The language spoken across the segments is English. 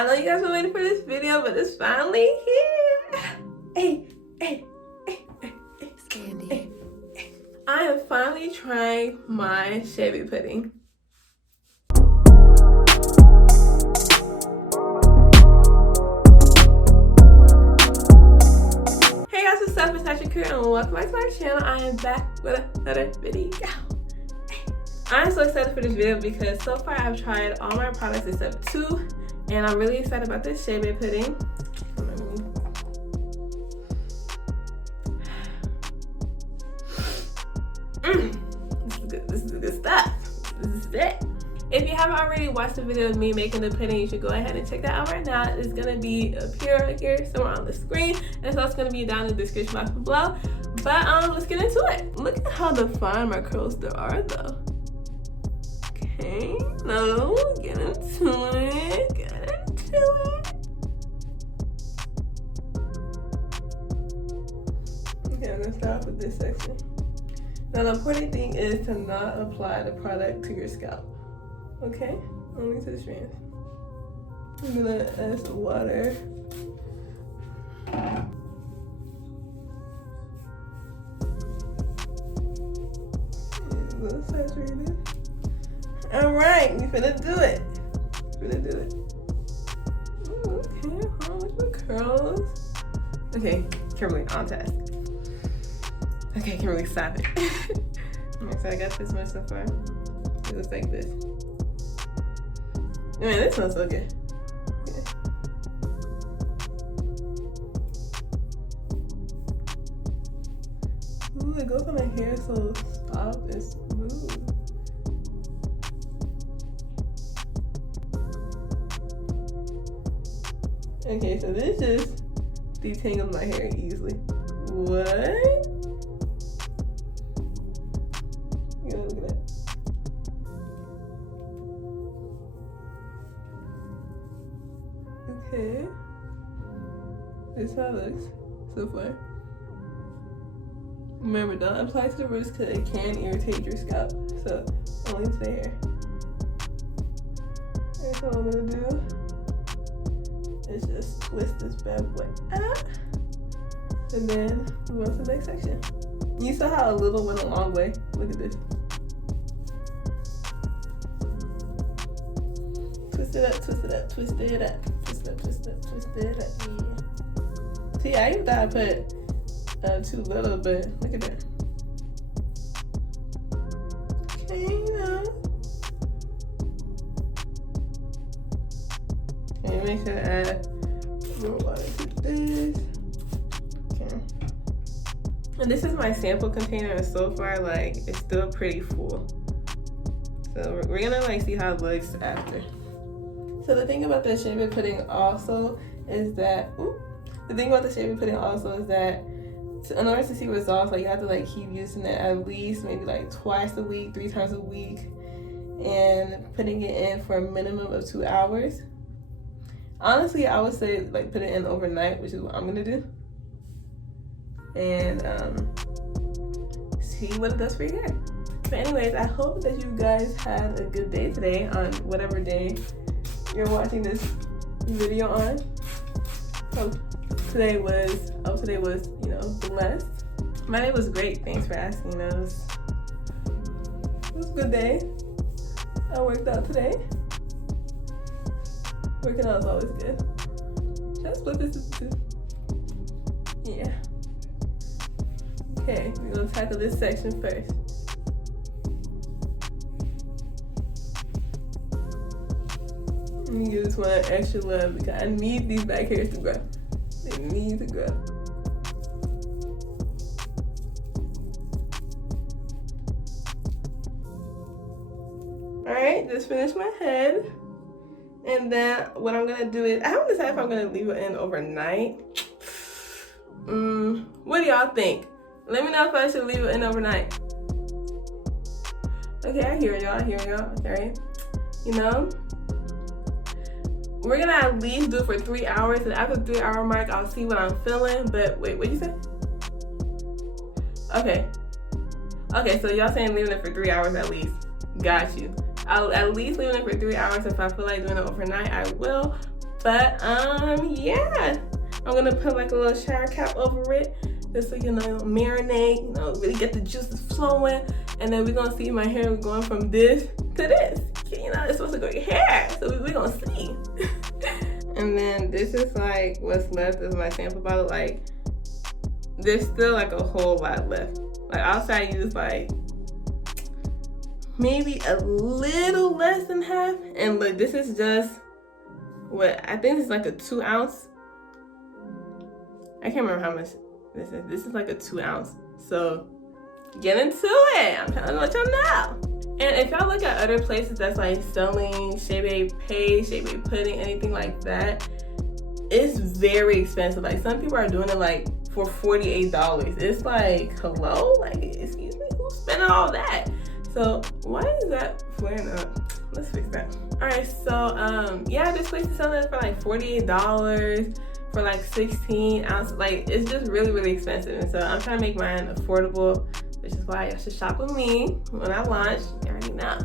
I know you guys been waiting for this video, but it's finally here. Hey. Candy. I am finally trying my Chebe pudding. Hey guys, what's up? It's Naturalkuru and welcome back to my channel. I am back with another video. I'm so excited for this video because so far I've tried all my products except 2, and I'm really excited about this Chebe pudding. This is good stuff. This is it. If you haven't already watched the video of me making the pudding, you should go ahead and check that out right now. It's gonna be up here, right here, somewhere on the screen, and it's also gonna be down in the description box below. But let's get into it. Look at how defined my curls there are, though. Okay, no, get into it. Get into it. Okay, I'm gonna start off with this section. Now the important thing is to not apply the product to your scalp. Okay? Only to the strands. I'm gonna add some water. A little saturated. Alright, we finna do it. Ooh, okay, hold with the curls. Okay, Kimberly, on task. Okay, Kimberly, stop it. Alright, so I got this much so far. It looks like this. Man, this smells so good. Okay. Ooh, it goes on my hair so soft and smooth. Okay, so this just detangles my hair easily. What? Look at that. Okay. This is how it looks so far. Remember, don't apply to the roots because it can irritate your scalp. So only to the hair. That's all I'm gonna do. Is just twist this bad boy up. And then move on to the next section. You saw how a little went a long way. Look at this. Twist it up, twist it up, twist it up, twist it up, twist it up, twist it up. Yeah. See, I even thought I put too little, but look at that. Okay, you know. Okay, make sure to add more water to this. Okay. And this is my sample container, and so far, like, it's still pretty full. So we're gonna like see how it looks after. So the thing about the Chebe pudding also is that, in order to see results, like you have to like keep using it at least maybe like twice a week, 3 times a week, and putting it in for a minimum of 2 hours. Honestly, I would say like put it in overnight, which is what I'm gonna do, and see what it does for your hair. But anyways, I hope that you guys had a good day today on whatever day you're watching this video on. Hope today was, you know, blessed. My day was great. Thanks for asking. It was a good day. I worked out today. Working out is always good. Should I split this into 2? Yeah. Okay, we're gonna tackle this section first. Let me give this one extra love because I need these back hairs to grow. They need to grow. Alright, just finished my head. And then what I'm gonna do is, I haven't decided if I'm gonna leave it in overnight. What do y'all think? Let me know if I should leave it in overnight. Okay, I hear y'all, alright? You know? We're gonna at least do it for 3 hours, and after the 3-hour mark, I'll see what I'm feeling. But wait, what'd you say? Okay, so y'all saying leaving it for 3 hours at least. Got you. I'll at least leave it for 3 hours. If I feel like doing it overnight, I will. But yeah, I'm gonna put like a little shower cap over it just so you know, marinate, you know, really get the juices flowing. And then we're gonna see my hair going from this to this. You know, it's supposed to go your hair, so we're gonna see. And then this is like what's left of my sample bottle. Like, there's still like a whole lot left. Like, I'll try to use like maybe a little less than half. And look, this is just what I think this is like a 2 ounce. I can't remember how much this is. This is like a 2 ounce. So get into it. I'm trying to let y'all know. And if y'all look at other places that's like selling Chebe paste, Chebe pudding, anything like that, it's very expensive. Like, some people are doing it like for $48. It's like, hello? Like, excuse me, who's spending all that? So why is that flaring up? Let's fix that. All right, so yeah, this place is selling it for like $48 for like 16 ounces. Like, it's just really, really expensive. And so I'm trying to make mine affordable, which is why y'all should shop with me when I launch. You already know.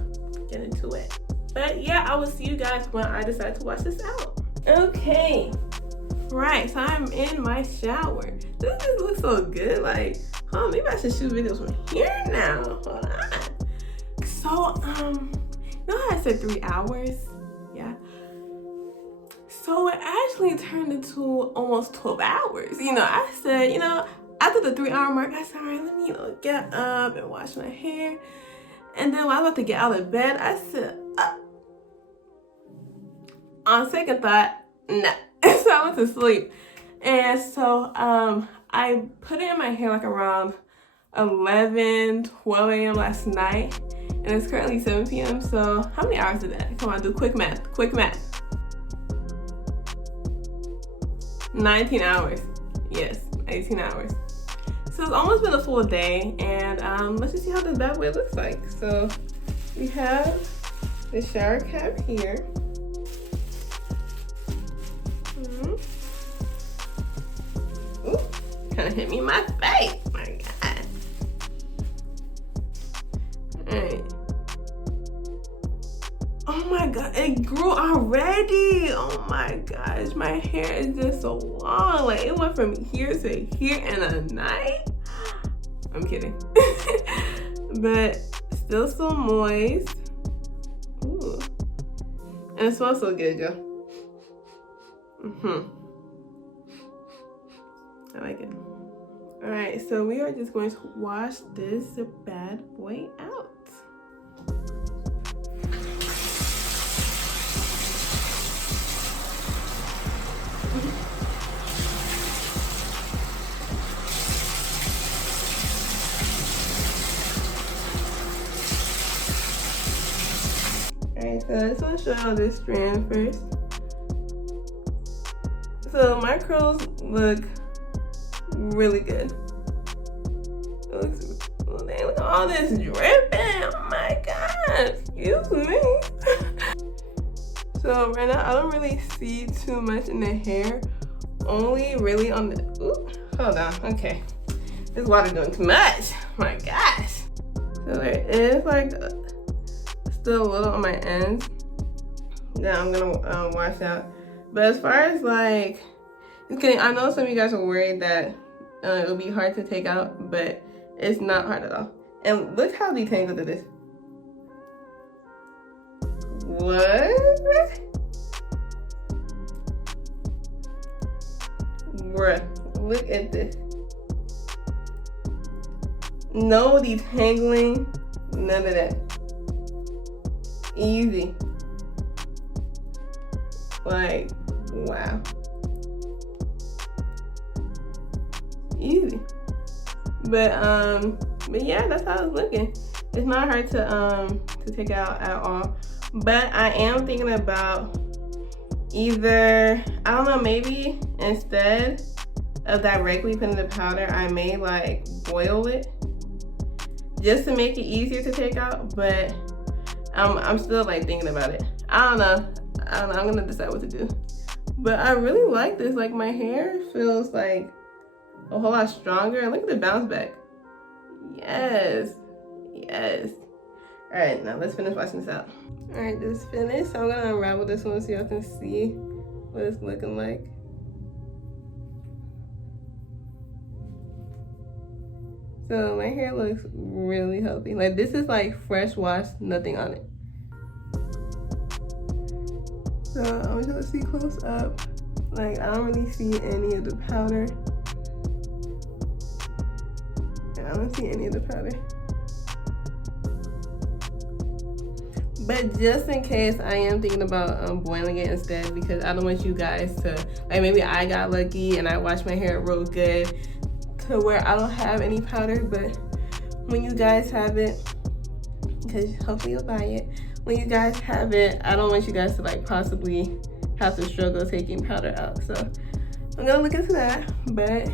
Get into it. But yeah, I will see you guys when I decide to wash this out. Okay. Right, so I'm in my shower. This just looks so good. Like, oh, maybe I should shoot videos from here now. Hold on. So, you know how I said 3 hours? Yeah. So it actually turned into almost 12 hours. You know, I said, you know, after the 3 hour mark, I said, all right, let me, you know, get up and wash my hair. And then when I was about to get out of bed, I said, on second thought, nah. So I went to sleep. And so I put it in my hair like around 11, 12 a.m. last night. And it's currently 7 p.m. So how many hours is that? Come on, do quick math. Quick math. 19 hours. Yes, 18 hours. So it's almost been a full day, and let's just see how this bad boy looks like. So we have the shower cap here. Ooh, kind of hit me in my face. My God. All right. Oh my God, it grew already. Oh my gosh, my hair is just so long. Like, it went from here to here in a night. I'm kidding. But still so moist. Ooh. And it smells so good, y'all. I like it. All right, so we are just going to wash this bad boy out. Alright, so I just want to show y'all this strand first. So my curls look really good. It looks, oh dang, look at all this dripping. Oh my God, excuse me. So right now I don't really see too much in the hair. Only really on the, ooh, hold on, okay. This water doing too much. My gosh. So there is like still a little on my ends that I'm gonna wash out. But as far as like, okay, I know some of you guys are worried that it'll be hard to take out, but it's not hard at all. And look how detangled it is. What? Bruh, look at this. No detangling, none of that. Easy. Like, wow. Easy. But yeah, that's how it's looking. It's not hard to take out at all. But I am thinking about either, I don't know, maybe instead of directly putting the powder, I may like boil it just to make it easier to take out. But I'm still like thinking about it. I don't know. I'm gonna decide what to do. But I really like this. Like, my hair feels like a whole lot stronger. And look at the bounce back. Yes. Yes. All right, now let's finish washing this out. All right, this is finished. So I'm gonna unravel this one so y'all can see what it's looking like. So my hair looks really healthy. Like this is like fresh wash, nothing on it. So I'm just gonna see close up. Like I don't really see any of the powder. Yeah, I don't see any of the powder. But just in case, I am thinking about boiling it instead, because I don't want you guys to, like maybe I got lucky and I washed my hair real good to where I don't have any powder, but when you guys have it, because hopefully you'll buy it, when you guys have it, I don't want you guys to like possibly have to struggle taking powder out. So I'm gonna look into that, but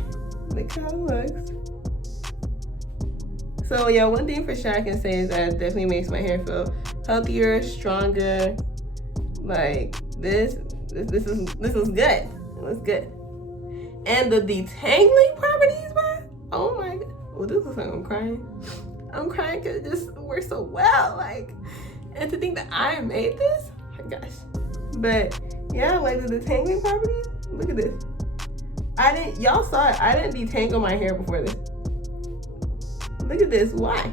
look how it looks. So yeah, one thing for sure I can say is that it definitely makes my hair feel healthier, stronger. Like this is good. It looks good. And the detangling properties, man. Oh my god. Oh, this looks like I'm crying. I'm crying because it just works so well. Like, and to think that I made this, oh my gosh. But yeah, like the detangling properties. Look at this. Y'all saw it. I didn't detangle my hair before this. Look at this. Why?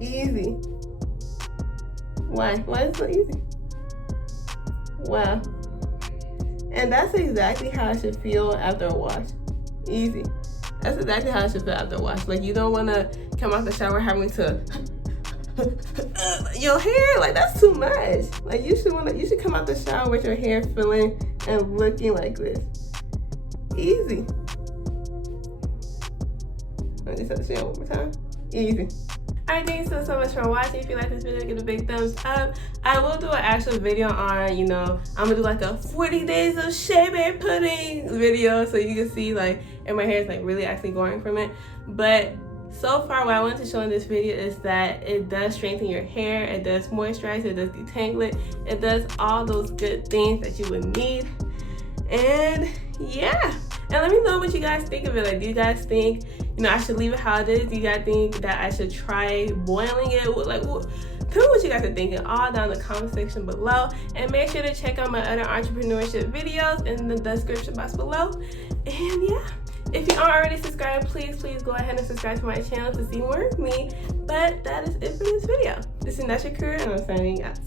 Easy. Why? Why is it so easy? Wow. And that's exactly how I should feel after a wash. Easy. That's exactly how I should feel after a wash. Like you don't want to come out the shower having to your hair, like that's too much. Like you should come out the shower with your hair feeling and looking like this. Easy. I just have to say it one more time. Easy. Alright, thanks so much for watching. If you like this video, give it a big thumbs up. I will do an actual video on, you know, I'm gonna do like a 40 days of Chebe pudding video so you can see like, and my hair is like really actually growing from it. But so far what I wanted to show in this video is that it does strengthen your hair, it does moisturize, it does detangle it does all those good things that you would need. And yeah, and let me know what you guys think of it. Like, do you guys think, you know, I should leave it how it is? Do you guys think that I should try boiling it? Like, tell me what you guys are thinking all down in the comment section below. And make sure to check out my other entrepreneurship videos in the description box below. And yeah, if you aren't already subscribed, please go ahead and subscribe to my channel to see more of me. But that is it for this video. This is Naturalkuru, and I'm signing out.